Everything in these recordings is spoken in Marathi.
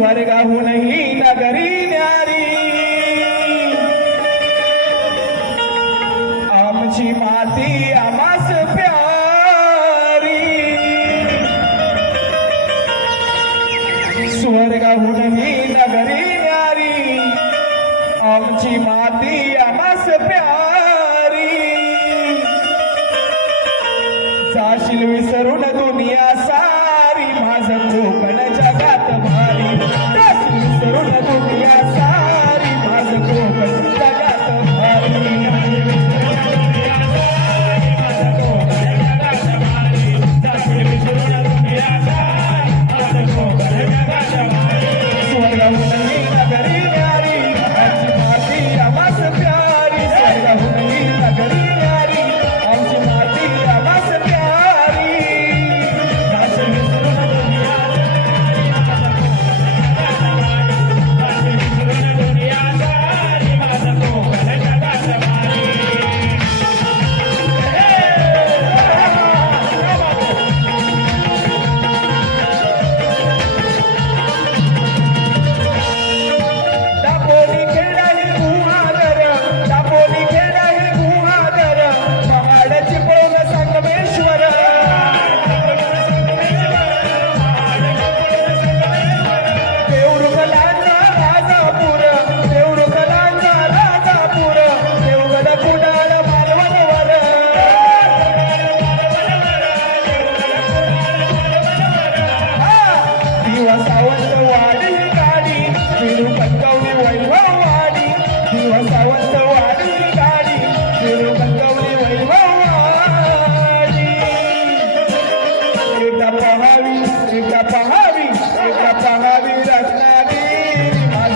स्वर्गाहूनही नगरी न्यारी। आमची माती आमास प्यारी। स्वर्गाहूनही नगरी न्यारी। आमची माती आमास प्यारी। जाशील विसरून दुनिया सारी माझ Konkan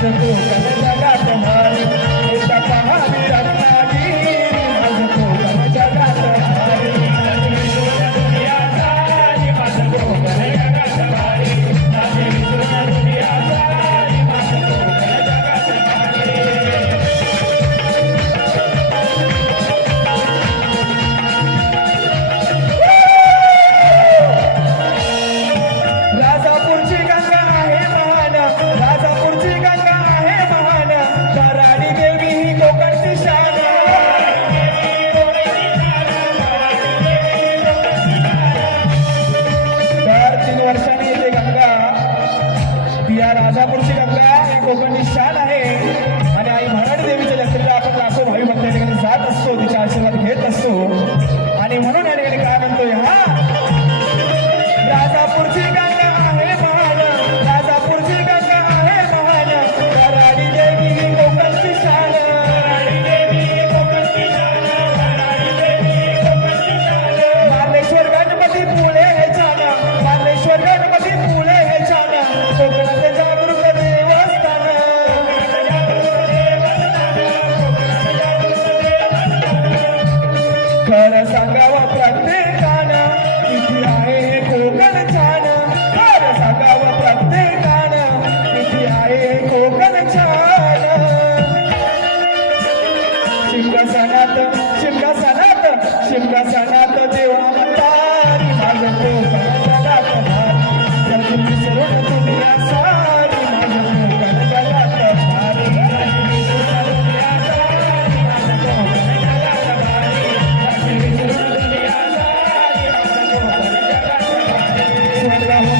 Santo, Cabeça da Tomara. राजापूरची आपल्या कोकणची शान आहे. Now I'll try Thank you.